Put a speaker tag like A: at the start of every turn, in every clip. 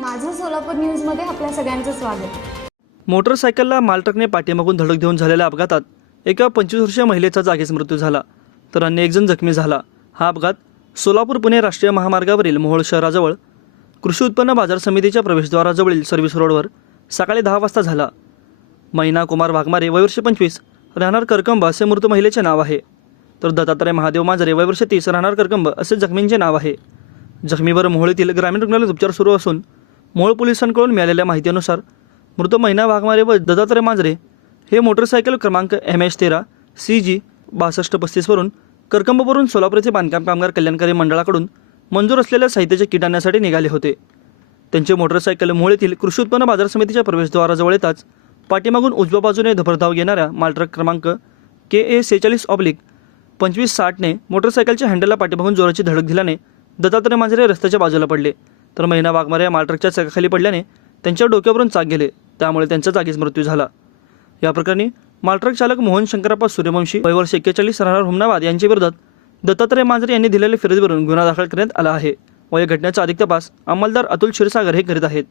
A: सोलापूर न्यूजमध्ये आपल्या सगळ्यांचं स्वागत.
B: मोटरसायकलला मालट्रकने पाठीमागून धडक देऊन झालेल्या अपघातात एका पंचवीस वर्षीय महिलेचा जागीच मृत्यू झाला तर अन्य एकजण जखमी झाला. हा अपघात सोलापूर पुणे राष्ट्रीय महामार्गावरील मोहोळ शहराजवळ कृषी उत्पन्न बाजार समितीच्या प्रवेशद्वाराजवळील सर्व्हिस रोडवर सकाळी दहा वाजता झाला. मैना कुमार वाघमारे वयवर्ष पंचवीस राहणार करकंब असे मृत महिलेचे नाव आहे. तर दत्तात्रय महादेव मांजरे वयवर्ष तीस राहणार करकंब असे जखमींचे नाव आहे. जखमीवर मोहोळीतील ग्रामीण रुग्णालयात उपचार सुरू असून मोहोळ पोलिसांकडून मिळालेल्या माहितीनुसार मृत महिना वाघमारे व दत्तात्रय मांजरे हे मोटरसायकल क्रमांक एम एच तेरा सी जी बासष्ट पस्तीसवरून करकंबवरून सोलापूर येथे बांधकाम कामगार कल्याणकारी मंडळाकडून मंजूर असलेल्या साहित्याचे किट आणण्यासाठी निघाले होते. त्यांचे मोटरसायकल मोहोळ येथील कृषी उत्पन्न बाजार समितीच्या प्रवेशद्वाराजवळ येताच पाठीमागून उजव्या बाजूने धबरधाव घेणाऱ्या मालट्रक क्रमांक के ए सेहेचाळीस ऑब्लिक पंचवीस साठने मोटरसायकलच्या हँडलला पाठीमागून जोराची धडक दिल्याने दत्तात्रय मांजरे रस्त्याच्या बाजूला पडले. तर महिना वाघमारे या मालट्रकच्या चाकाखाली पडल्याने त्यांच्या डोक्यावरून चाक गेले. त्यामुळे त्यांचा जागीच मृत्यू झाला. या प्रकरणी मालट्रक चालक मोहन शंकरप्पा सूर्यवंशी वयवर्ष एक्केचाळीस राहणार हुमनाबाद यांच्या विरोधात दत्तात्रय मांजरे यांनी दिलेल्या फिर्यादीवरून गुन्हा दाखल करण्यात आला आहे व या घटनेचा अधिक तपास अंमलदार अतुल क्षीरसागर हे करीत आहेत.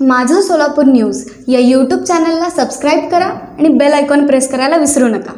A: माझं सोलापूर न्यूज या यूट्यूब चॅनलला सबस्क्राईब करा आणि बेल आयकॉन प्रेस करायला विसरू नका.